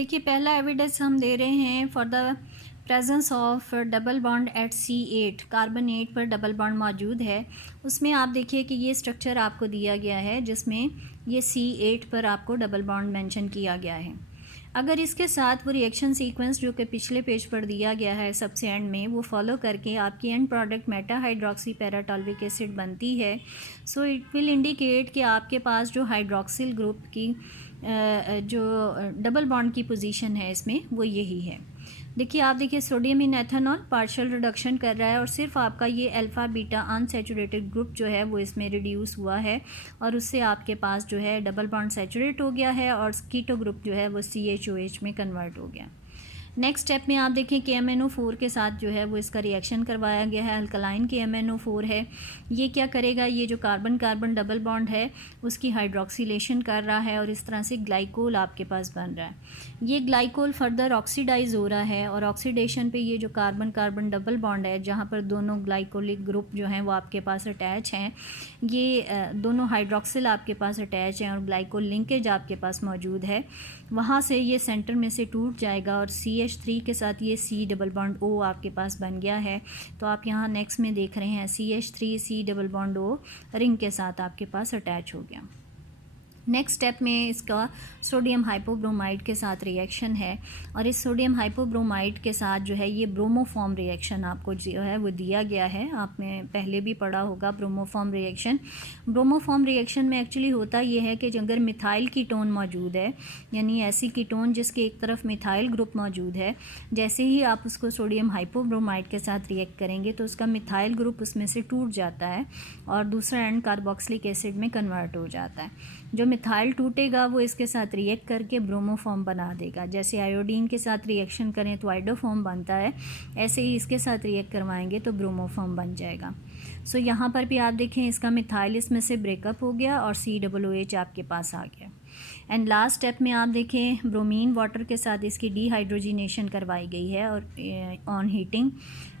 देखिए, पहला एविडेंस हम दे रहे हैं for the presence of double bond at C8। Carbon 8 पर डबल बॉन्ड मौजूद है। उसमें आप देखिए कि ये स्ट्रक्चर आपको दिया गया है जिसमें ये C8 पर आपको डबल बॉन्ड मेंशन किया गया है। अगर इसके साथ वो रिएक्शन सीक्वेंस जो कि पिछले पेज पर दिया गया है सबसे एंड में, वो फॉलो करके आपकी end product meta hydroxy paratoluic acid बनती है, सो इट विल इंडिकेट कि आपके पास जो हाइड्रोक्सिल ग्रुप की जो डबल बॉन्ड की पोजीशन है इसमें वो यही है। देखिए, आप देखिए सोडियम इन एथेनॉल पार्शियल रिडक्शन कर रहा है और सिर्फ आपका ये अल्फ़ा बीटा अनसैचुरेटेड ग्रुप जो है वो इसमें रिड्यूस हुआ है और उससे आपके पास जो है डबल बॉन्ड सैचुरेट हो गया है और कीटो ग्रुप जो है वो CHOH में कन्वर्ट हो गया। नेक्स्ट स्टेप में आप देखें KMnO4 के साथ जो है वो इसका रिएक्शन करवाया गया है। अल्कलाइन KMnO4 है। ये क्या करेगा, ये जो कार्बन कार्बन डबल बॉन्ड है उसकी हाइड्रोक्सिलेशन कर रहा है और इस तरह से ग्लाइकोल आपके पास बन रहा है। ये ग्लाइकोल फर्दर ऑक्सीडाइज हो रहा है और ऑक्सीडेशन पे ये जो कार्बन कार्बन डबल बॉन्ड है जहाँ पर दोनों ग्लाइकोलिक ग्रुप जो हैं वो आपके पास अटैच हैं, ये दोनों हाइड्रोक्सिल आपके पास अटैच हैं और ग्लाइकोल लिंकेज आपके पास मौजूद है, वहाँ से ये सेंटर में से टूट जाएगा और CH3 के साथ ये C डबल बॉन्ड O आपके पास बन गया है। तो आप यहाँ नेक्स्ट में देख रहे हैं CH3 C double bond O ring के साथ आपके पास अटैच हो गया। नेक्स्ट स्टेप में इसका सोडियम हाइपोब्रोमाइड के साथ रिएक्शन है और इस सोडियम हाइपोब्रोमाइड के साथ जो है ये ब्रोमोफॉर्म रिएक्शन आपको जो है वो दिया गया है। आपने पहले भी पढ़ा होगा ब्रोमोफॉर्म रिएक्शन। ब्रोमोफॉर्म रिएक्शन में एक्चुअली होता ये है कि अगर मिथाइल कीटोन मौजूद है, यानी ऐसी कीटोन जिसके एक तरफ मिथाइल ग्रुप मौजूद है, जैसे ही आप उसको सोडियम हाइपोब्रोमाइड के साथ रिएक्ट करेंगे तो उसका मिथाइल ग्रुप उसमें से टूट जाता है और दूसरा एंड कार्बोक्सिलिक एसिड में कन्वर्ट हो जाता है। जो मिथाइल टूटेगा वो इसके साथ रिएक्ट करके ब्रोमोफॉर्म बना देगा। जैसे आयोडीन के साथ रिएक्शन करें तो आइडोफॉर्म बनता है, ऐसे ही इसके साथ रिएक्ट करवाएंगे तो ब्रोमोफॉर्म बन जाएगा। सो यहाँ पर भी आप देखें इसका मिथाइल इसमें से ब्रेकअप हो गया और COOH आपके पास आ गया। एंड लास्ट स्टेप में आप देखें ब्रोमीन वाटर के साथ इसकी डीहाइड्रोजिनेशन करवाई गई है और ऑन हीटिंग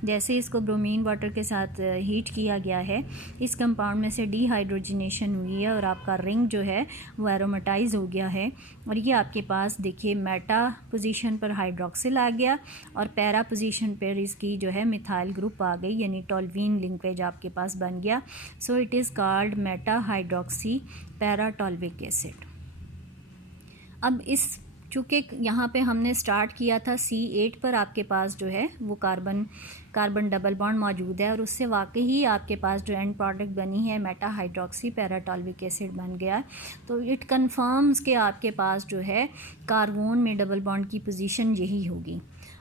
जैसे इसको ब्रोमीन वाटर के साथ हीट किया गया है, इस कंपाउंड में से डीहाइड्रोजिनेशन हुई है और आपका रिंग जो है वो एरोमेटाइज हो गया है और ये आपके पास देखिए मेटा पोजीशन पर हाइड्रोक्सिल आ गया और पैरा पोजीशन पर इसकी जो है मिथाइल ग्रुप आ गई, यानी टॉल्वीन लिंकेज आपके पास बन गया। So it is called meta hydroxy paratoluic acid. अब इस चूँकि यहाँ पे हमने स्टार्ट किया था C8 पर आपके पास जो है वो कार्बन कार्बन डबल बॉन्ड मौजूद है और उससे वाकई ही आपके पास जो एंड प्रोडक्ट बनी है मेटा हाइड्रोक्सी पैराटॉल्विक एसिड बन गया। तो इट कन्फर्म्स कि आपके पास जो है कार्बन में डबल बॉन्ड की पोजीशन यही होगी।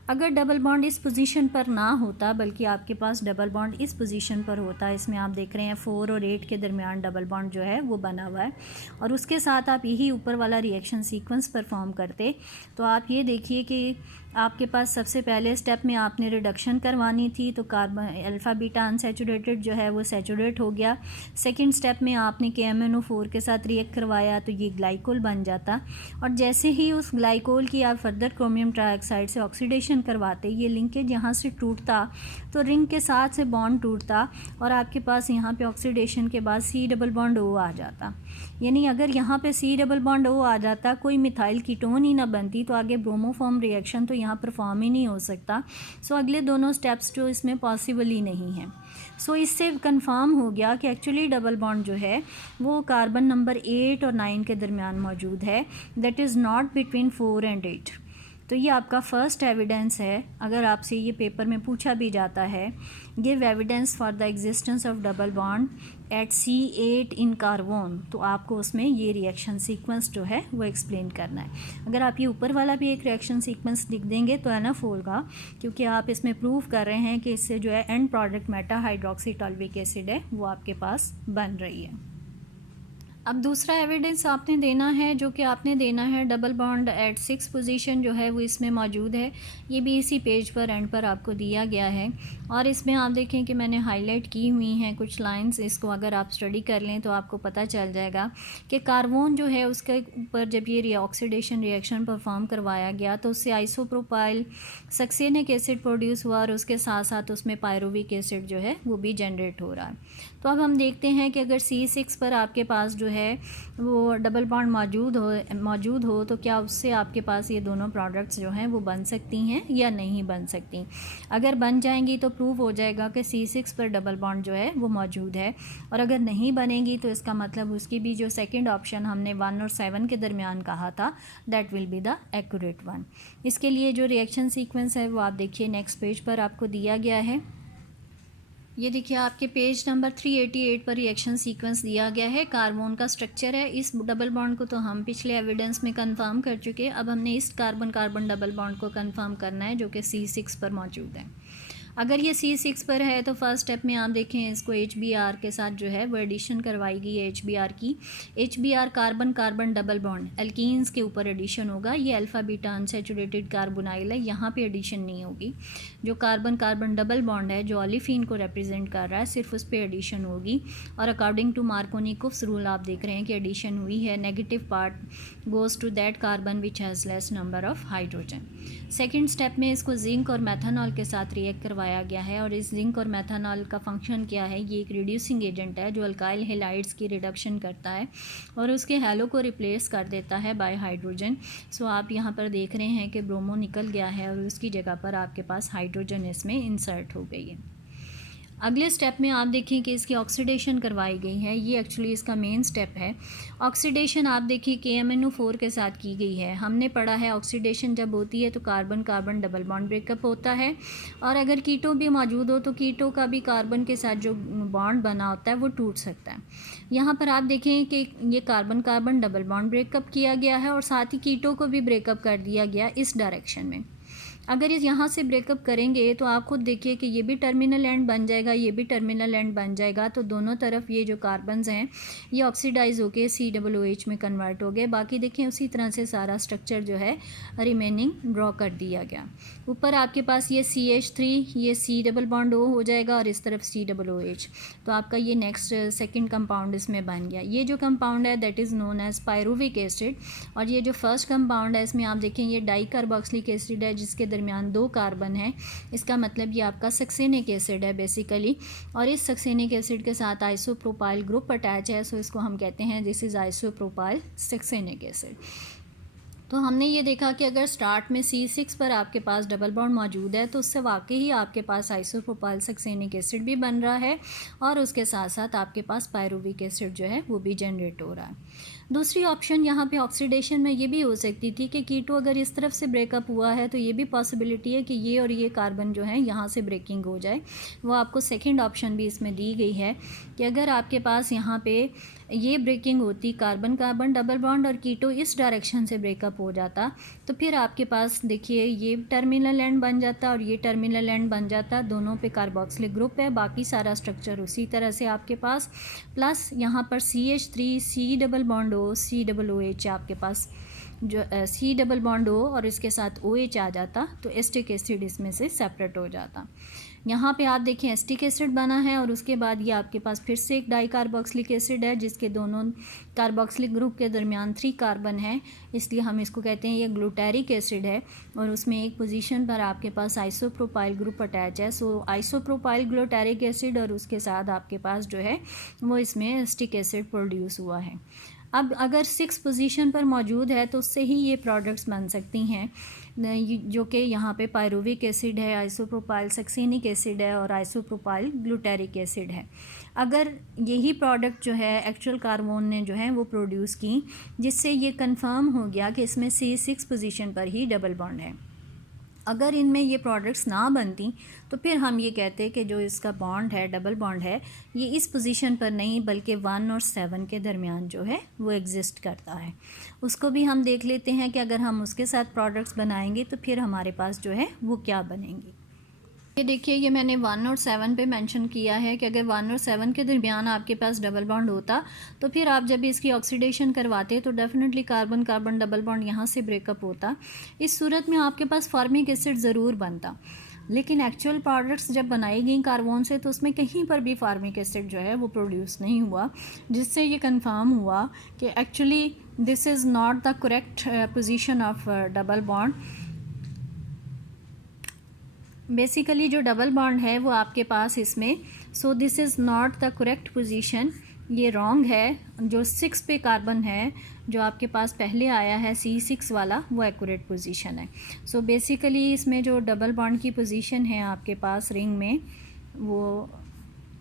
अगर डबल बॉन्ड इस पोजीशन पर ना होता बल्कि आपके पास डबल बॉन्ड इस पोजीशन पर होता, इसमें आप देख रहे हैं 4 और 8 के दरमियान डबल बॉन्ड जो है वो बना हुआ है और उसके साथ आप यही ऊपर वाला रिएक्शन सीक्वेंस परफॉर्म करते, तो आप ये देखिए कि आपके पास सबसे पहले स्टेप में आपने रिडक्शन करवानी थी तो कार्बन अल्फ़ा बीटा अनसैचुरेटेड जो है वो सैचुरेट हो गया। सेकंड स्टेप में आपने KMnO4 के साथ रिएक्ट करवाया तो ये ग्लाइकोल बन जाता और जैसे ही उस ग्लाइकोल की आप फर्दर क्रोमियम ट्राइऑक्साइड से ऑक्सीडेशन करवाते, ये लिंकेज यहाँ से टूटता तो रिंग के साथ से बॉन्ड टूटता और आपके पास यहाँ पे ऑक्सीडेशन के बाद C डबल बॉन्ड O आ जाता। यानी अगर यहाँ पे C डबल बॉन्ड O आ जाता, कोई मिथाइल कीटोन ही ना बनती, तो आगे ब्रोमोफॉर्म रिएक्शन तो यहाँ परफॉर्म ही नहीं हो सकता। सो अगले दोनों स्टेप्स जो इसमें पॉसिबल ही नहीं है। सो इससे कंफर्म हो गया कि एक्चुअली डबल बॉन्ड जो है वो कार्बन नंबर 8 और 9 के दरमियान मौजूद है, that is not between 4 and 8। तो ये आपका फर्स्ट एविडेंस है। अगर आपसे ये पेपर में पूछा भी जाता है, give evidence for the existence of double bond at C8 in carbon, तो आपको उसमें ये रिएक्शन सीक्वेंस जो है वो एक्सप्लेन करना है। अगर आप ये ऊपर वाला भी एक रिएक्शन सीक्वेंस लिख देंगे तो एनफ होगा, क्योंकि आप इसमें प्रूव कर रहे हैं कि इससे जो है end product meta hydroxy toluic acid है वो आपके पास बन रही है। अब दूसरा एविडेंस आपने देना है जो कि आपने देना है डबल बॉन्ड एट 6 पोजीशन जो है वो इसमें मौजूद है। ये भी इसी पेज पर एंड पर आपको दिया गया है और इसमें आप देखें कि मैंने हाईलाइट की हुई हैं कुछ लाइंस। इसको अगर आप स्टडी कर लें तो आपको पता चल जाएगा कि कार्बन जो है उसके ऊपर जब ये ऑक्सीडेशन रिएक्शन परफॉर्म करवाया गया तो उससे आइसोप्रोपाइल सक्सेनिक एसिड प्रोड्यूस हुआ और उसके साथ साथ उसमें पायरुविक एसिड जो है वो भी जनरेट हो रहा है। तो अब हम देखते हैं कि अगर C6 पर आपके पास जो है वो डबल बॉन्ड मौजूद हो तो क्या उससे आपके पास ये दोनों प्रोडक्ट्स जो हैं वो बन सकती हैं या नहीं बन सकती। अगर बन जाएंगी तो प्रूव हो जाएगा कि C6 पर डबल बॉन्ड जो है वो मौजूद है, और अगर नहीं बनेगी तो इसका मतलब उसकी भी जो सेकंड ऑप्शन हमने 1 और 7 के दरमियान कहा था that will be the accurate one. इसके लिए जो रिएक्शन सीक्वेंस है वो आप देखिए नेक्स्ट पेज पर आपको दिया गया है। ये देखिए आपके पेज नंबर 388 पर रिएक्शन सीक्वेंस दिया गया है। कार्बन का स्ट्रक्चर है। इस डबल बॉन्ड को तो हम पिछले एविडेंस में कंफर्म कर चुके हैं। अब हमने इस कार्बन कार्बन डबल बॉन्ड को कंफर्म करना है जो कि C6 पर मौजूद है। अगर ये C6 पर है तो फर्स्ट स्टेप में आप देखें इसको HBr के साथ जो है वो एडिशन करवाई गई है HBr की। HBr carbon carbon double bond alkenes के ऊपर एडिशन होगा। ये अल्फ़ा बीटा अनसैचुरेटेड कार्बोनाइल है, यहाँ पे एडिशन नहीं होगी। जो कार्बन कार्बन डबल बॉन्ड है जो ओलिफिन को रिप्रेजेंट कर रहा है सिर्फ उस पर एडिशन होगी। और अकॉर्डिंग टू मार्कोनिकोव्स रूल आप देख रहे हैं कि एडिशन हुई है। Negative part goes to that carbon which has less number of hydrogen. Second step में इसको जिंक और मेथनॉल के साथ रिएक्ट करवाया गया है। और इस जिंक और मेथनॉल का फंक्शन क्या है, ये एक रिड्यूसिंग एजेंट है जो अल्काइल हैलाइड्स की रिडक्शन करता है और उसके हैलो को रिप्लेस कर देता है बाय हाइड्रोजन। सो आप यहाँ पर देख रहे हैं कि ब्रोमो निकल गया है और उसकी जगह पर आपके पास हाइड्रोजन इसमें इंसर्ट हो गई है। अगले स्टेप में आप देखिए कि इसकी ऑक्सीडेशन करवाई गई है। ये एक्चुअली इसका मेन स्टेप है। ऑक्सीडेशन आप देखिए KMnO4 के साथ की गई है। हमने पढ़ा है ऑक्सीडेशन जब होती है तो carbon carbon double bond breakup होता है, और अगर कीटो भी मौजूद हो तो कीटो का भी कार्बन के साथ जो बॉन्ड बना होता है वो टूट सकता है। यहाँ पर आप देखें कि ये carbon carbon double bond breakup किया गया है और साथ ही कीटो को भी ब्रेकअप कर दिया गया इस डायरेक्शन में। अगर इस यहाँ से ब्रेकअप करेंगे तो आप खुद देखिए कि ये भी टर्मिनल एंड बन जाएगा, ये भी टर्मिनल एंड बन जाएगा। तो दोनों तरफ ये जो कार्बन्स हैं ये ऑक्सीडाइज होके COOH में कन्वर्ट हो गए। बाकी देखें उसी तरह से सारा स्ट्रक्चर जो है रिमेनिंग ड्रॉ कर दिया गया। ऊपर आपके पास ये CH3 ये C डबल बॉन्ड O हो जाएगा और इस तरफ COOH। तो आपका ये नेक्स्ट सेकेंड कंपाउंड इसमें बन गया। ये जो कंपाउंड है that is known as pyruvic acid. और ये जो फर्स्ट कंपाउंड है इसमें आप देखें ये डाई कार्बोक्सिलिक एसिड है जिसके दरमियान 2 कार्बन है। इसका मतलब ये आपका सक्सेनिक एसिड है बेसिकली, और इस सक्सेनिक एसिड के साथ आइसोप्रोपाइल ग्रुप अटैच है। सो इसको हम कहते हैं this is isopropyl succinic acid. तो हमने ये देखा कि अगर स्टार्ट में C6 पर आपके पास डबल बॉन्ड मौजूद है तो उससे वाकई ही आपके पास आइसोप्रोपाइल सक्सेनिक एसिड भी बन रहा है और उसके साथ साथ आपके पास पायरुविक एसिड जो है वो भी जनरेट हो रहा है। दूसरी ऑप्शन यहाँ पे ऑक्सीडेशन में ये भी हो सकती थी कि कीटो अगर इस तरफ से ब्रेकअप हुआ है तो ये भी पॉसिबिलिटी है कि ये और ये कार्बन जो है यहाँ से ब्रेकिंग हो जाए। वो आपको सेकंड ऑप्शन भी इसमें दी गई है कि अगर आपके पास यहाँ पे ये ब्रेकिंग होती कार्बन कार्बन डबल बॉन्ड और कीटो इस डायरेक्शन से ब्रेकअप हो जाता तो फिर आपके पास देखिए ये टर्मिनल एंड बन जाता और ये टर्मिनल एंड बन जाता। दोनों पे कार्बोक्सिलिक ग्रुप है, बाकी सारा स्ट्रक्चर उसी तरह से आपके पास, प्लस यहाँ पर CH3 C double bond O COOH आपके पास जो C डबल बॉन्ड O और इसके साथ OH आ जाता तो एस्टिक एसिड इसमें से सेपरेट हो जाता। यहाँ पे आप देखें एस्टिक एसिड बना है और उसके बाद ये आपके पास फिर से एक डाई कार्बोक्सिलिक एसिड है जिसके दोनों कार्बोक्सिलिक ग्रुप के दरमियान 3 कार्बन है, इसलिए हम इसको कहते हैं ये ग्लूटेरिक एसिड है। और उसमें एक पोजीशन पर आपके पास आइसोप्रोपाइल ग्रुप अटैच है। सो आइसोप्रोपाइल ग्लूटेरिक एसिड और उसके साथ आपके पास जो है वो इसमें एस्टिक एसिड प्रोड्यूस हुआ है। अब अगर 6 पोजीशन पर मौजूद है तो उससे ही ये प्रोडक्ट्स बन सकती हैं जो कि यहाँ पे पायरुविक एसिड है, आइसोप्रोपाइल सक्सेनिक एसिड है और आइसोप्रोपाइल ग्लूटेरिक एसिड है। अगर यही प्रोडक्ट जो है एक्चुअल कार्बन ने जो है वो प्रोड्यूस की जिससे ये कंफर्म हो गया कि इसमें C6 पोजीशन पर ही डबल बॉन्ड है। अगर इनमें ये प्रोडक्ट्स ना बनती तो फिर हम ये कहते कि जो इसका बॉन्ड है डबल बॉन्ड है ये इस पोजीशन पर नहीं बल्कि 1 और 7 के दरमियान जो है वो एग्जिस्ट करता है। उसको भी हम देख लेते हैं कि अगर हम उसके साथ प्रोडक्ट्स बनाएंगे तो फिर हमारे पास जो है वो क्या बनेंगी। ये देखिए ये मैंने 1 और 7 पे मेंशन किया है कि अगर 1 और 7 के दरमियान आपके पास डबल बॉन्ड होता तो फिर आप जब इसकी ऑक्सीडेशन करवाते तो definitely carbon carbon double bond यहाँ से ब्रेकअप होता। इस सूरत में आपके पास फॉर्मिक एसिड ज़रूर बनता, लेकिन एक्चुअल प्रोडक्ट्स जब बनाई गई कार्बन से तो उसमें कहीं पर भी फॉर्मिक एसिड जो है वो प्रोड्यूस नहीं हुआ, जिससे ये कंफर्म हुआ कि actually this is not the correct position of double bond. Basically जो डबल बॉन्ड है वो आपके पास इसमें, so this is not the correct position ये रॉन्ग है। जो 6 पे कार्बन है जो आपके पास पहले आया है C6 वाला, वो एक्यूरेट पोजीशन है। सो बेसिकली इसमें जो डबल बॉन्ड की पोजीशन है आपके पास रिंग में, वो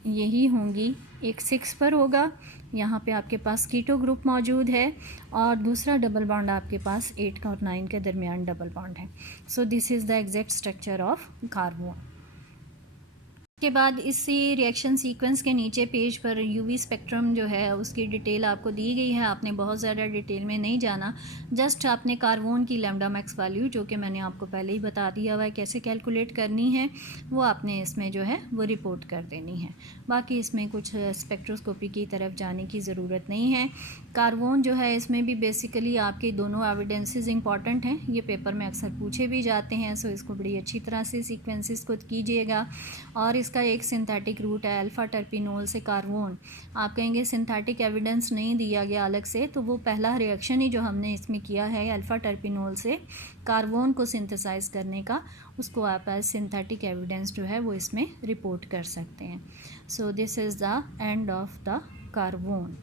यही होंगी। एक 6 पर होगा, यहाँ पे आपके पास कीटो ग्रुप मौजूद है, और दूसरा डबल बॉन्ड आपके पास 8 और 9 के दरमियान डबल बॉन्ड है। So this is the exact structure of carbon. के बाद इसी रिएक्शन सीक्वेंस के नीचे पेज पर यूवी स्पेक्ट्रम जो है उसकी डिटेल आपको दी गई है। आपने बहुत ज़्यादा डिटेल में नहीं जाना, जस्ट आपने कार्बन की लैम्डा मैक्स वैल्यू, जो कि मैंने आपको पहले ही बता दिया हुआ है कैसे कैलकुलेट करनी है, वो आपने इसमें जो है वो रिपोर्ट कर देनी है। बाकी इसमें कुछ स्पेक्ट्रोस्कोपी की तरफ जाने की ज़रूरत नहीं है। कार्बन जो है इसमें भी बेसिकली आपके दोनों एविडेंसेस इंपॉर्टेंट हैं, ये पेपर में अक्सर पूछे भी जाते हैं। सो इसको बड़ी अच्छी तरह से सीक्वेंसेस को कीजिएगा। और इसका एक सिंथेटिक रूट है अल्फ़ा टर्पिनोल से कार्बन। आप कहेंगे सिंथेटिक एविडेंस नहीं दिया गया अलग से, तो वो पहला रिएक्शन ही जो हमने इसमें किया है अल्फ़ा टर्पिनोल से कार्बन को सिंथेसाइज करने का, उसको आप एज सिंथेटिक एविडेंस जो है वो इसमें रिपोर्ट कर सकते हैं। So this is the end of the carbon.